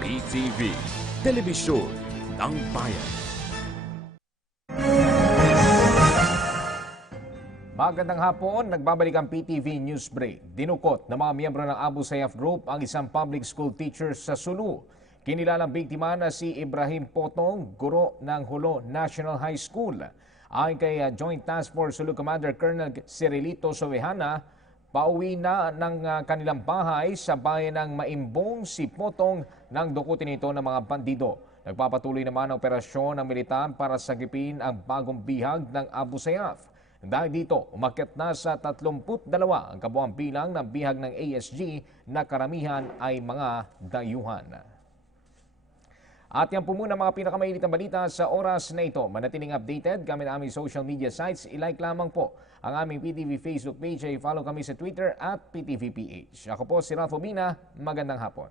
PTV, Telebisyon ng Bayan. Magandang hapon, nagbabalik ang PTV News Break. Dinukot ng mga miyembro ng Abu Sayyaf Group ang isang public school teacher sa Sulu. Kinilalang biktima na si Ibrahim Potong, guro ng Hulo National High School. Ayon kay Joint Task Force Sulu Commander Colonel Cirilito Sowehana, pauwi na ng kanilang bahay sa bayan ng Maimbong si Potong nang dukutin ito ng mga bandido. Nagpapatuloy naman ang operasyon ng militar para sagipin ang bagong bihag ng Abu Sayyaf. Dahil dito, umakyat na sa 32 ang kabuang bilang ng bihag ng ASG na karamihan ay mga dayuhan. At yan po muna mga pinakamainit na balita sa oras na ito. Manatiling updated gamit ang aming social media sites. I-like lamang po ang aming PTV Facebook page. I-follow kami sa Twitter at PTVPH. Ako po si Ralph Obina. Magandang hapon.